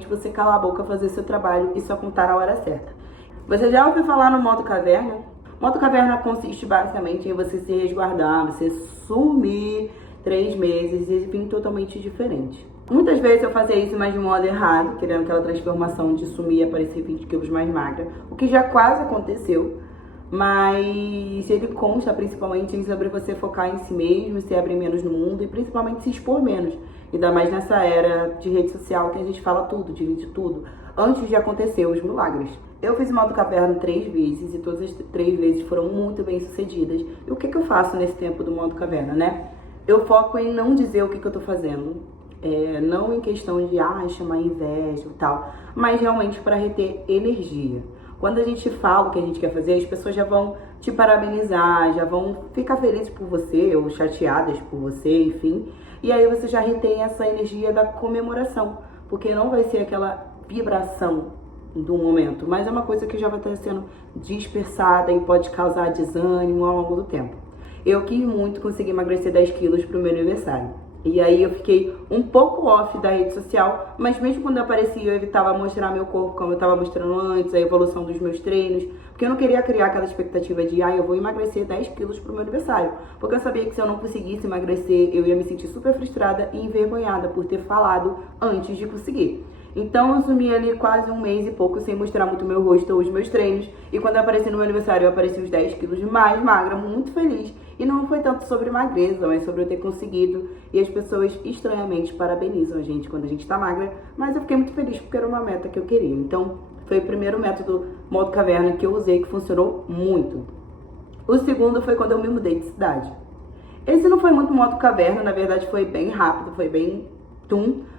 simplesmente você calar a boca, fazer seu trabalho e só contar a hora certa. Você já ouviu falar no modo caverna? Modo caverna consiste basicamente em você se resguardar, você sumir 3 meses e vir totalmente diferente. Muitas vezes eu fazia isso, mas de modo errado, querendo aquela transformação de sumir e aparecer 20 quilos mais magra, o que já quase aconteceu, mas ele consta principalmente em sobre você focar em si mesmo, se abrir menos no mundo e principalmente se expor menos. Ainda mais nessa era de rede social que a gente fala tudo, divide tudo, antes de acontecer os milagres. Eu fiz o modo caverna 3 vezes e todas as 3 vezes foram muito bem sucedidas. E o que eu faço nesse tempo do modo caverna, né? Eu foco em não dizer o que eu tô fazendo, não em questão de chamar inveja e tal, mas realmente para reter energia. Quando a gente fala o que a gente quer fazer, as pessoas já vão te parabenizar, já vão ficar felizes por você ou chateadas por você, enfim. E aí você já retém essa energia da comemoração, porque não vai ser aquela vibração do momento, mas é uma coisa que já vai estar sendo dispersada e pode causar desânimo ao longo do tempo. Eu quis muito conseguir emagrecer 10 quilos pro meu aniversário. E aí eu fiquei um pouco off da rede social, mas mesmo quando eu aparecia eu evitava mostrar meu corpo como eu estava mostrando antes, a evolução dos meus treinos, porque eu não queria criar aquela expectativa de eu vou emagrecer 10 quilos pro meu aniversário, porque eu sabia que se eu não conseguisse emagrecer, eu ia me sentir super frustrada e envergonhada por ter falado antes de conseguir. Então eu sumi ali quase 1 mês e pouco sem mostrar muito meu rosto ou os meus treinos. E quando eu apareci no meu aniversário, eu apareci uns 10 quilos mais magra, muito feliz. E não foi tanto sobre magreza, mas sobre eu ter conseguido. E as pessoas estranhamente parabenizam a gente quando a gente tá magra. Mas eu fiquei muito feliz porque era uma meta que eu queria. Então foi o primeiro método modo caverna que eu usei, que funcionou muito. O segundo foi quando eu me mudei de cidade. Esse não foi muito modo caverna, na verdade foi bem rápido, foi bem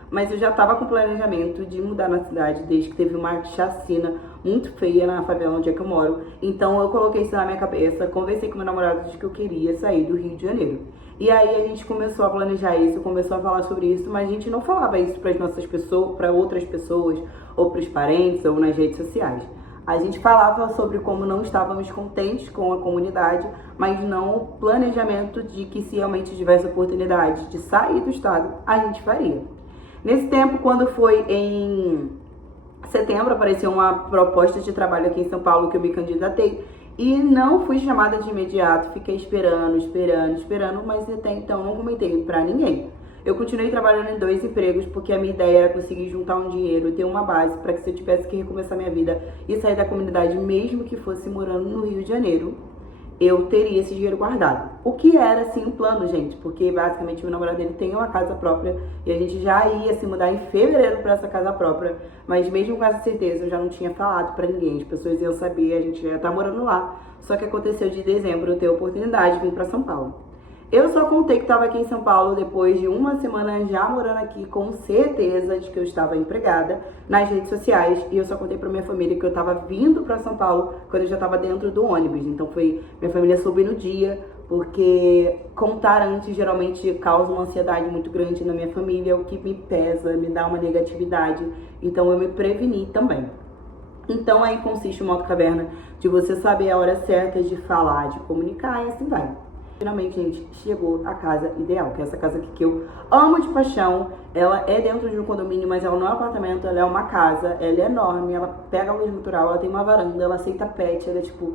mas eu já estava com planejamento de mudar na cidade desde que teve uma chacina muito feia na favela onde é que eu moro. Então eu coloquei isso na minha cabeça, conversei com meu namorado de que eu queria sair do Rio de Janeiro. E aí a gente começou a planejar isso, começou a falar sobre isso, mas a gente não falava isso para as nossas pessoas, para outras pessoas, ou para os parentes, ou nas redes sociais. A gente falava sobre como não estávamos contentes com a comunidade, mas não o planejamento de que se realmente tivesse oportunidade de sair do estado, a gente faria. Nesse tempo, quando foi em setembro, apareceu uma proposta de trabalho aqui em São Paulo que eu me candidatei e não fui chamada de imediato, fiquei esperando, mas até então não comentei pra ninguém. Eu continuei trabalhando em 2 empregos porque a minha ideia era conseguir juntar um dinheiro, ter uma base para que se eu tivesse que recomeçar minha vida e sair da comunidade, mesmo que fosse morando no Rio de Janeiro, eu teria esse dinheiro guardado. O que era, assim, um plano, gente, porque basicamente meu namorado ele tem uma casa própria e a gente já ia se mudar em fevereiro para essa casa própria, mas mesmo com essa certeza eu já não tinha falado para ninguém, as pessoas iam saber, a gente já tá morando lá. Só que aconteceu de dezembro eu ter a oportunidade de vir para São Paulo. Eu só contei que estava aqui em São Paulo depois de 1 semana já morando aqui, com certeza de que eu estava empregada nas redes sociais. E eu só contei para minha família que eu estava vindo para São Paulo quando eu já estava dentro do ônibus. Então minha família soube no dia, porque contar antes geralmente causa uma ansiedade muito grande na minha família, o que me pesa, me dá uma negatividade. Então eu me preveni também. Então aí consiste o modo caverna de você saber a hora certa de falar, de comunicar e assim vai. Finalmente, gente, chegou a casa ideal, que é essa casa aqui que eu amo de paixão. Ela é dentro de um condomínio, mas ela não é um apartamento, ela é uma casa. Ela é enorme, ela pega a luz natural, ela tem uma varanda, ela aceita pet, ela é tipo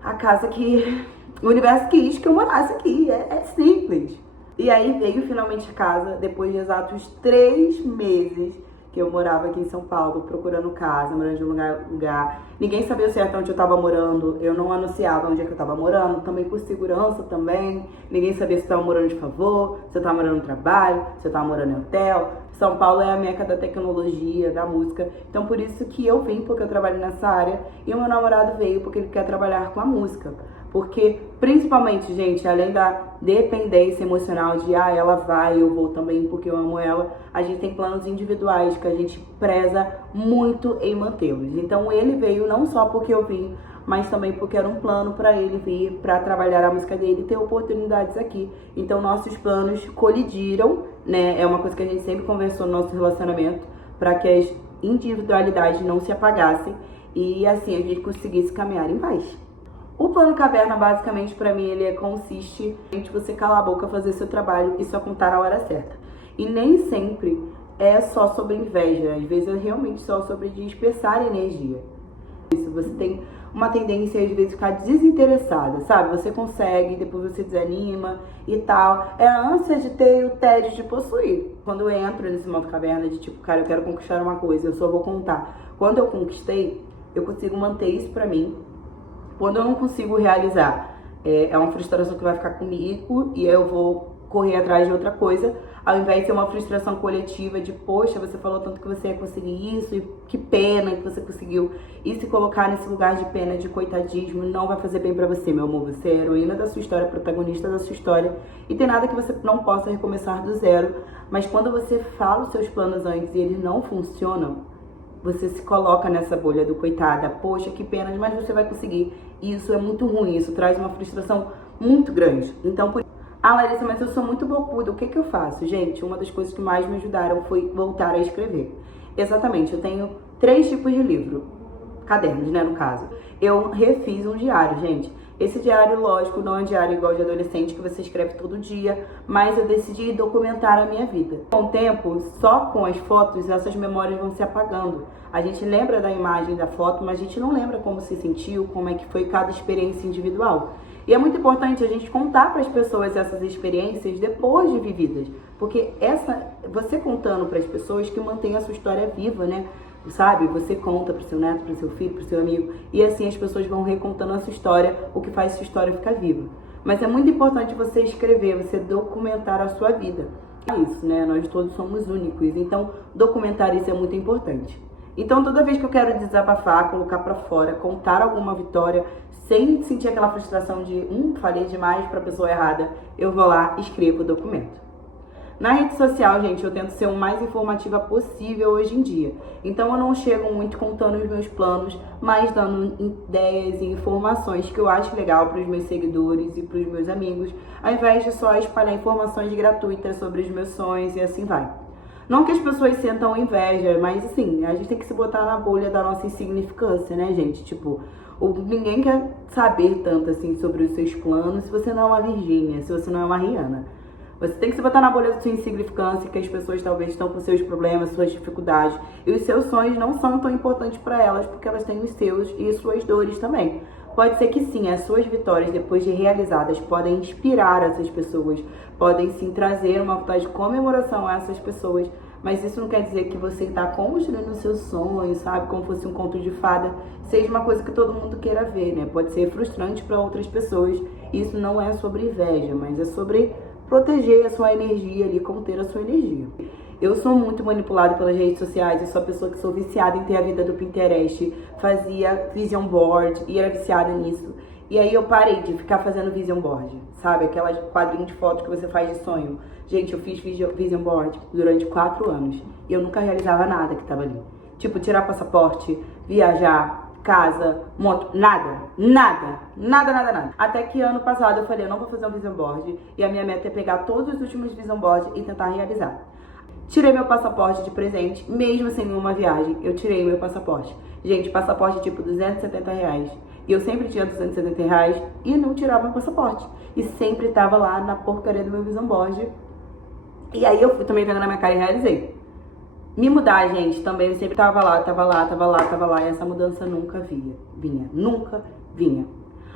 a casa que o universo quis que eu morasse aqui. É simples. E aí veio finalmente a casa, depois de exatos 3 meses que eu morava aqui em São Paulo, procurando casa, morando de lugar. Ninguém sabia o certo onde eu tava morando, eu não anunciava onde é que eu tava morando, também por segurança também. Ninguém sabia se eu tava morando de favor, se eu tava morando no trabalho, se eu tava morando em hotel. São Paulo é a meca da tecnologia, da música, então por isso que eu vim, porque eu trabalho nessa área, e o meu namorado veio porque ele quer trabalhar com a música. Porque, principalmente, gente, além da dependência emocional de ela vai, eu vou também porque eu amo ela, a gente tem planos individuais que a gente preza muito em mantê-los. Então ele veio não só porque eu vim, mas também porque era um plano para ele vir para trabalhar a música dele e ter oportunidades aqui. Então nossos planos colidiram, né? É uma coisa que a gente sempre conversou no nosso relacionamento, para que as individualidades não se apagassem e assim a gente conseguisse caminhar em paz. O plano caverna, basicamente, pra mim, ele consiste em você calar a boca, fazer seu trabalho e só contar a hora certa. E nem sempre é só sobre inveja, às vezes é realmente só sobre dispersar energia. Isso, você tem uma tendência às vezes ficar desinteressada, sabe? Você consegue, depois você desanima e tal. É a ânsia de ter e o tédio de possuir. Quando eu entro nesse modo caverna de tipo, cara, eu quero conquistar uma coisa, eu só vou contar. Quando eu conquistei, eu consigo manter isso pra mim. Quando eu não consigo realizar, é uma frustração que vai ficar comigo e aí eu vou correr atrás de outra coisa, ao invés de ser uma frustração coletiva de, poxa, você falou tanto que você ia conseguir isso e que pena que você conseguiu. E se colocar nesse lugar de pena, de coitadismo, não vai fazer bem pra você, meu amor. Você é a heroína da sua história, protagonista da sua história, e tem nada que você não possa recomeçar do zero. Mas quando você fala os seus planos antes e eles não funcionam, você se coloca nessa bolha do coitada, poxa, que pena, mas você vai conseguir. E isso é muito ruim, isso traz uma frustração muito grande. Então, Larissa, mas eu sou muito bocuda, o que eu faço? Gente, uma das coisas que mais me ajudaram foi voltar a escrever. Exatamente, eu tenho 3 tipos de livro, cadernos, né, no caso. Eu refiz um diário, gente. Esse diário, lógico, não é um diário igual de adolescente que você escreve todo dia, mas eu decidi documentar a minha vida. Com o tempo, só com as fotos, essas memórias vão se apagando. A gente lembra da imagem da foto, mas a gente não lembra como se sentiu, como é que foi cada experiência individual. E é muito importante a gente contar para as pessoas essas experiências depois de vividas, porque você contando para as pessoas que mantém a sua história viva, né? Sabe? Você conta pro seu neto, pro seu filho, pro seu amigo, e assim as pessoas vão recontando a sua história, o que faz sua história ficar viva. Mas é muito importante você escrever, você documentar a sua vida. É isso, né? Nós todos somos únicos, então documentar isso é muito importante. Então toda vez que eu quero desabafar, colocar pra fora, contar alguma vitória, sem sentir aquela frustração de, falei demais pra pessoa errada, eu vou lá e escrevo o documento. Na rede social, gente, eu tento ser o mais informativa possível hoje em dia. Então eu não chego muito contando os meus planos, mas dando ideias e informações que eu acho legal para os meus seguidores e para os meus amigos, ao invés de só espalhar informações gratuitas sobre os meus sonhos e assim vai. Não que as pessoas sintam inveja, mas assim, a gente tem que se botar na bolha da nossa insignificância, né, gente? Tipo, ninguém quer saber tanto assim sobre os seus planos se você não é uma Virgínia, se você não é uma Rihanna. Você tem que se botar na bolha da sua insignificância, que as pessoas talvez estão com seus problemas, suas dificuldades. E os seus sonhos não são tão importantes para elas, porque elas têm os seus e as suas dores também. Pode ser que sim, as suas vitórias, depois de realizadas, podem inspirar essas pessoas, podem sim trazer uma vontade de comemoração a essas pessoas, mas isso não quer dizer que você está construindo os seus sonhos, sabe, como fosse um conto de fada, seja uma coisa que todo mundo queira ver, né? Pode ser frustrante para outras pessoas. Isso não é sobre inveja, mas é sobre proteger a sua energia ali, conter a sua energia. Eu sou muito manipulada pelas redes sociais, eu sou a pessoa que sou viciada em ter a vida do Pinterest, fazia vision board e era viciada nisso. E aí eu parei de ficar fazendo vision board, sabe? Aquelas quadrinhos de fotos que você faz de sonho. Gente, eu fiz vision board durante 4 anos e eu nunca realizava nada que tava ali. Tipo, tirar passaporte, viajar, casa, moto, nada. Até que ano passado eu falei, eu não vou fazer um vision board e a minha meta é pegar todos os últimos vision boards e tentar realizar. Tirei meu passaporte de presente, mesmo sem nenhuma viagem, eu tirei meu passaporte. Gente, passaporte tipo R$270. E eu sempre tinha R$270 e não tirava meu passaporte. E sempre tava lá na porcaria do meu vision board. E aí eu fui também vendo na minha cara e realizei. Me mudar, gente, também eu sempre tava lá. E essa mudança nunca vinha.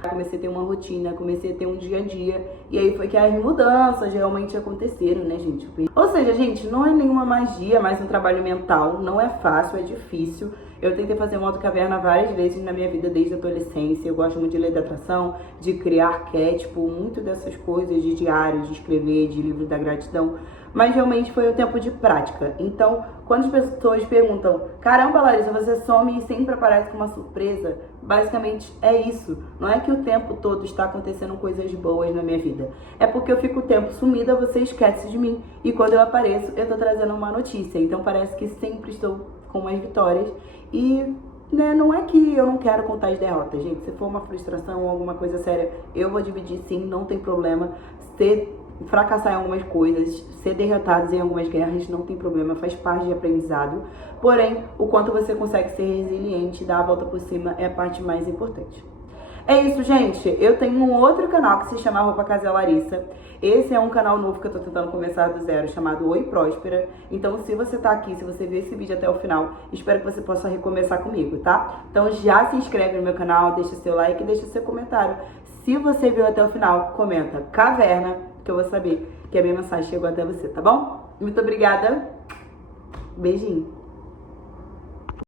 Comecei a ter uma rotina, comecei a ter um dia a dia. E aí foi que as mudanças realmente aconteceram, né, gente? Ou seja, gente, não é nenhuma magia, mas um trabalho mental. Não é fácil, é difícil. Eu tentei fazer modo caverna várias vezes na minha vida desde a adolescência. Eu gosto muito de ler da atração, de criar arquétipo, muito dessas coisas, de diário, de escrever, de livro da gratidão. Mas realmente foi o tempo de prática. Então, quando as pessoas perguntam, caramba, Larissa, você some e sempre aparece com uma surpresa, basicamente é isso. Não é que o tempo todo está acontecendo coisas boas na minha vida. É porque eu fico o tempo sumida, você esquece de mim. E quando eu apareço, eu tô trazendo uma notícia. Então parece que sempre estou com umas vitórias. E né, não é que eu não quero contar as derrotas, gente. Se for uma frustração ou alguma coisa séria, eu vou dividir sim, não tem problema. Fracassar em algumas coisas, ser derrotados em algumas guerras, não tem problema, faz parte de aprendizado. Porém, o quanto você consegue ser resiliente e dar a volta por cima é a parte mais importante. É isso, gente. Eu tenho um outro canal que se chama Roupa Casé Larissa. Esse é um canal novo que eu tô tentando começar do zero, chamado Oi Próspera. Então, se você tá aqui, se você viu esse vídeo até o final, espero que você possa recomeçar comigo, tá? Então, já se inscreve no meu canal, deixa seu like e deixa seu comentário. Se você viu até o final, comenta caverna, que eu vou saber que a minha mensagem chegou até você, tá bom? Muito obrigada. Beijinho.